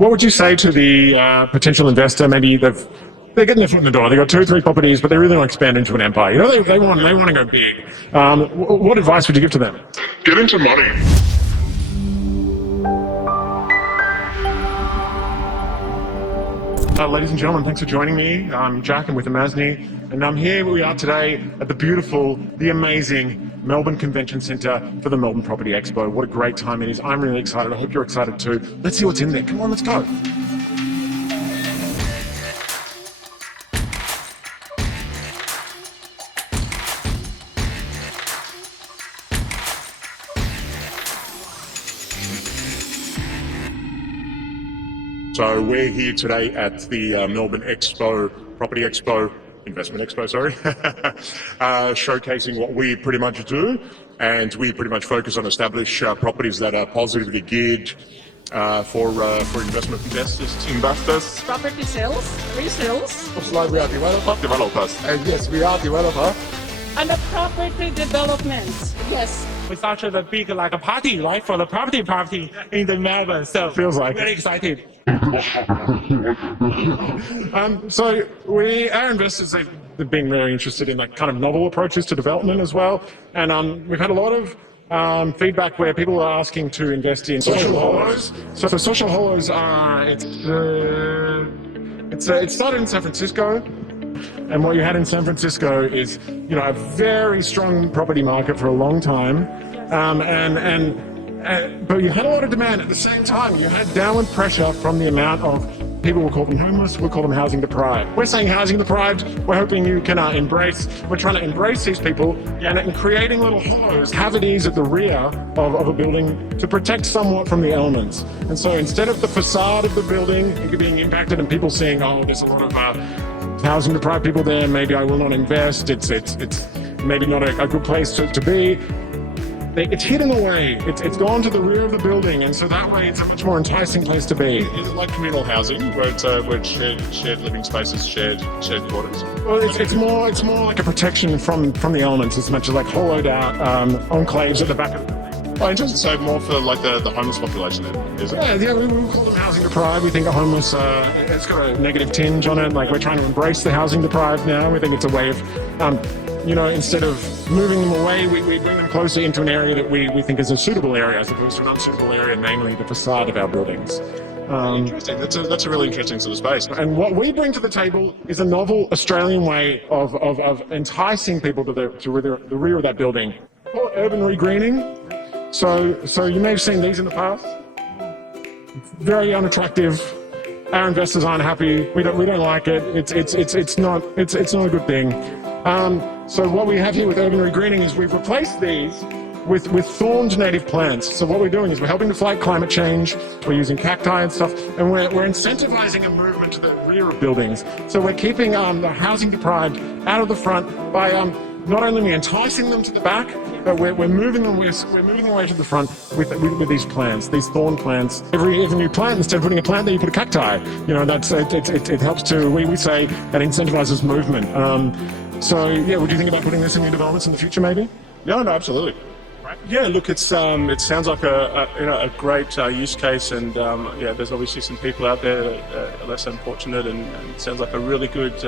what would you say to the potential investor? Maybe they're getting their foot in the door. They've got 2 or 3 properties, but they really want to expand into an empire. You know, they want to go big. What advice would you give to them? Get into money. Ladies and gentlemen, thanks for joining me. I'm Jack, I'm with Amasney, and I'm here where we are today at the beautiful, the amazing Melbourne Convention Centre for the Melbourne Property Expo. What a great time it is. I'm really excited. I hope you're excited too. Let's see what's in there. Come on, let's go. So we're here today at the Melbourne Expo, Property Expo, Investment Expo, sorry, showcasing what we pretty much do, and we pretty much focus on established properties that are positively geared for investment investors. Property sales, resales, Looks like we are developers. And yes, we are developer. and the property development. Yes. It's actually a big like a party, right, for the property party in the Melbourne. So Feels like very it. excited. So our investors, they've been very interested in like kind of novel approaches to development as well. And we've had a lot of feedback where people are asking to invest in social hollows. So for social hollows, it started in San Francisco. And what you had in San Francisco is, you know, a very strong property market for a long time. But you had a lot of demand at the same time. You had downward pressure from the amount of people, we'll call them homeless, we'll call them housing deprived. We're saying housing deprived, we're hoping you can we're trying to embrace these people and creating little hollows, cavities at the rear of a building to protect somewhat from the elements. And so instead of the facade of the building being impacted and people seeing, oh, there's a lot of housing deprived people there, maybe I will not invest, it's maybe not a good place to be. It's hidden away. It's gone to the rear of the building, and so that way it's a much more enticing place to be. Is it like communal housing, where it's shared living spaces, shared quarters? Well, it's more like a protection from the elements as much as like hollowed out enclaves at the back of the building. Oh, interesting. So more for like the homeless population, then, is it? Yeah, we call them housing deprived. We think a homeless, it's got a negative tinge on it. Like we're trying to embrace the housing deprived now. We think it's a way of, instead of moving them away, we bring them closer into an area that we think is a suitable area as opposed to an unsuitable area, namely the facade of our buildings. Interesting. That's a really interesting sort of space. And what we bring to the table is a novel Australian way of enticing people to the rear of that building. Call it urban regreening. So you may have seen these in the past. Very unattractive. Our investors aren't happy. We don't like it. It's not a good thing. So what we have here with urban regreening is we've replaced these with thorned native plants. So what we're doing is we're helping to fight climate change. We're using cacti and stuff, and we're incentivizing a movement to the rear of buildings. So we're keeping the housing deprived out of the front by not only enticing them to the back, but we're moving them away to the front with these plants, these thorn plants. Every new plant, instead of putting a plant there, you put a cacti. You know, it helps to, we say that incentivizes movement. So yeah, would you think about putting this in your developments in the future, maybe? No, absolutely. Yeah, look, it sounds like a great use case, and there's obviously some people out there that are less unfortunate, and it sounds like a really good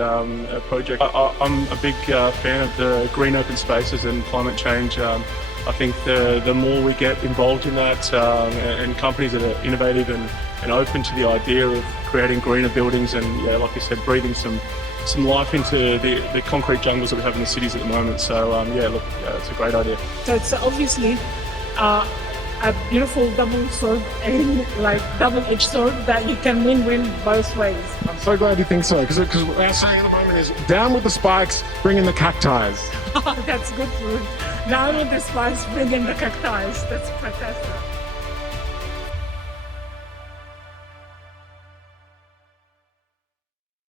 project. I'm a big fan of the green open spaces and climate change. I think the more we get involved in that, and companies that are innovative and open to the idea of creating greener buildings, and like you said, breathing some life into the concrete jungles that we have in the cities at the moment. So it's a great idea. So it's obviously a beautiful double-edged sword that you can win both ways. I'm so glad you think so, because our saying at the moment is down with the spikes, bring in the cacti. That's good food. Now with the spice, bring in the cacti. That's fantastic.